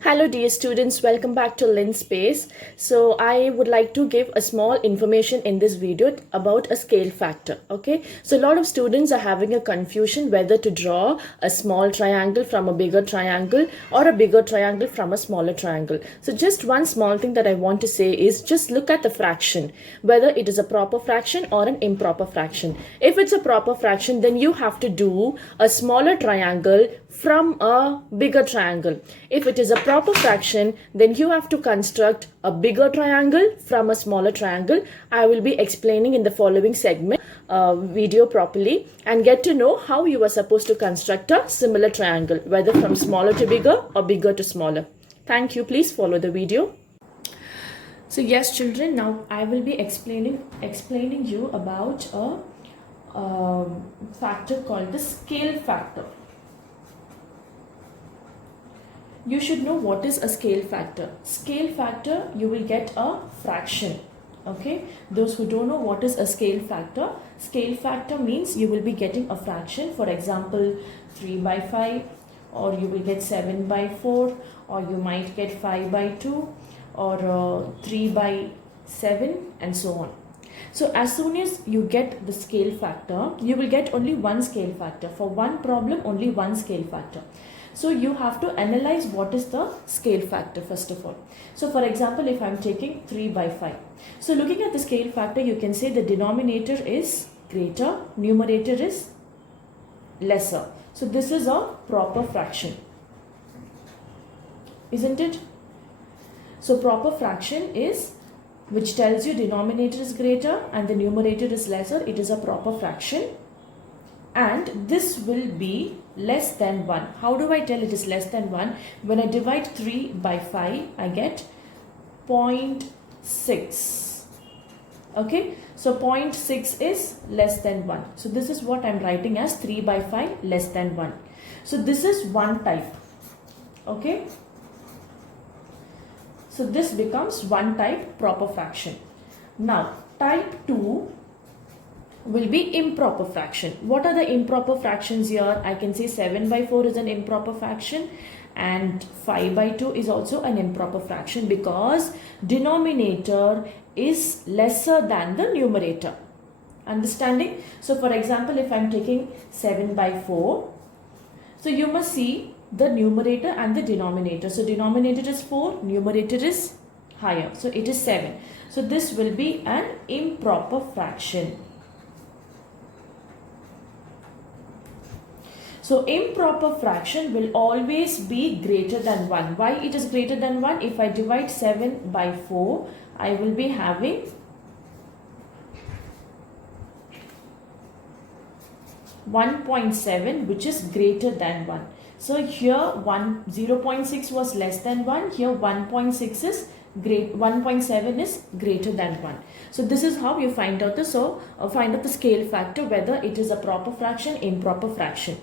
Hello dear students, welcome back to LinSpace. So I would like to give a small information in this video about a scale factor. Okay, so a lot of students are having a confusion whether to draw a small triangle from a bigger triangle or a bigger triangle from a smaller triangle. So just one small thing that I want to say is just look at the fraction, whether it is a proper fraction or an improper fraction. If it's a proper fraction, then you have to do a smaller triangle from a bigger triangle. If it is a proper fraction, then you have to construct a bigger triangle from a smaller triangle. I will be explaining in the following segment video properly and get to know how you are supposed to construct a similar triangle, whether from smaller to bigger or bigger to smaller. Thank you. Please follow the video. So yes, children, now I will be explaining you about a factor called the scale factor. You should know what is a scale factor. Scale factor, you will get a fraction. Okay, those who don't know what is a scale factor means you will be getting a fraction. For example, 3 by 5, or you will get 7 by 4, or you might get 5 by 2, or 3 by 7, and so on. So as soon as you get the scale factor, you will get only one scale factor. For one problem, only one scale factor. So you have to analyze what is the scale factor first of all. So for example, if I'm taking 3 by 5. So looking at the scale factor, you can say the denominator is greater, numerator is lesser. So this is a proper fraction, isn't it? So proper fraction is, which tells you denominator is greater and the numerator is lesser, it is a proper fraction. And this will be less than 1. How do I tell it is less than 1? When I divide 3 by 5, I get 0.6. Okay, so 0.6 is less than 1. So this is what I'm writing as 3 by 5 less than 1. So this is one type. Okay, so this becomes one type proper fraction. Now type 2 will be improper fraction. What are the improper fractions here? I can say 7 by 4 is an improper fraction and 5 by 2 is also an improper fraction because denominator is lesser than the numerator. Understanding? So for example, if I'm taking 7 by 4, so you must see the numerator and the denominator. So denominator is 4, numerator is higher. So it is 7. So this will be an improper fraction. So improper fraction will always be greater than 1. Why it is greater than 1? If I divide 7 by 4, I will be having 1.7, which is greater than 1. So here 0.6 was less than 1. Here 1.6 is 1.7 is greater than 1. So this is how you find out the scale factor, whether it is a proper fraction, improper fraction.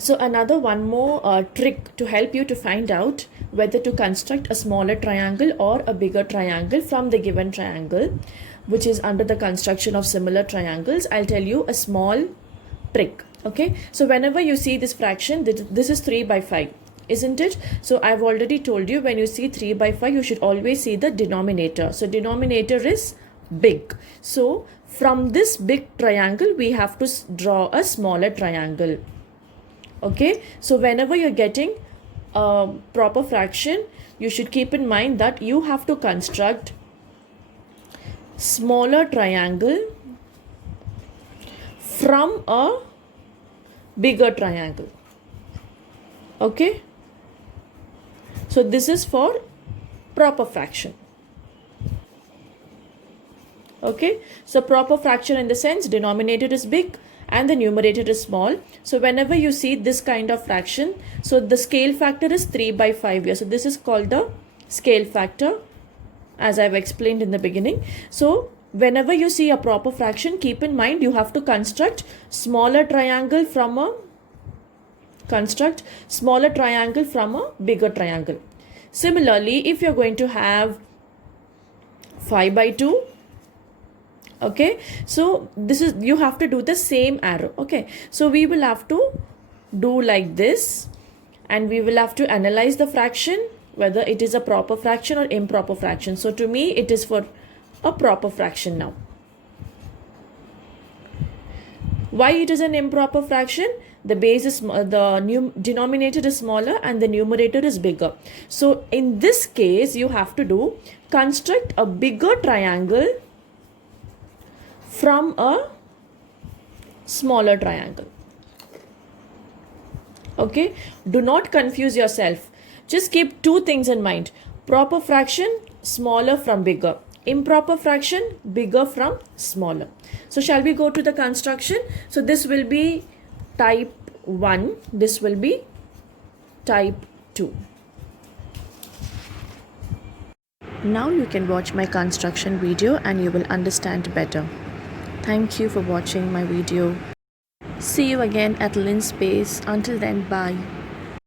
So another one more trick to help you to find out whether to construct a smaller triangle or a bigger triangle from the given triangle, which is under the construction of similar triangles. I'll tell you a small trick. Okay, so whenever you see this fraction, this is 3 by 5. Isn't it? So I've already told you, when you see 3 by 5, you should always see the denominator. So denominator is big. So from this big triangle, we have to draw a smaller triangle. Okay. So whenever you're getting a proper fraction, you should keep in mind that you have to construct smaller triangle from a bigger triangle. Okay. So this is for proper fraction. Okay, so proper fraction in the sense denominator is big and the numerator is small. So whenever you see this kind of fraction, so the scale factor is 3 by 5 here. So this is called the scale factor, as I've explained in the beginning. So whenever you see a proper fraction, keep in mind you have to construct smaller triangle from a bigger triangle. Similarly, if you're going to have 5 by 2, okay, so this is, you have to do the same arrow. Okay, so we will have to do like this, and we will have to analyze the fraction whether it is a proper fraction or improper fraction. So to me it is for a proper fraction now. Why it is an improper fraction? The base is the denominator is smaller and the numerator is bigger. So in this case you have to do construct a bigger triangle from a smaller triangle. Okay, do not confuse yourself. Just keep two things in mind. Proper fraction, smaller from bigger. Improper fraction, bigger from smaller. So shall we go to the construction? So this will be type 1. This will be type 2. Now you can watch my construction video and you will understand better. Thank you for watching my video. See you again at LinSpace. Until then, bye.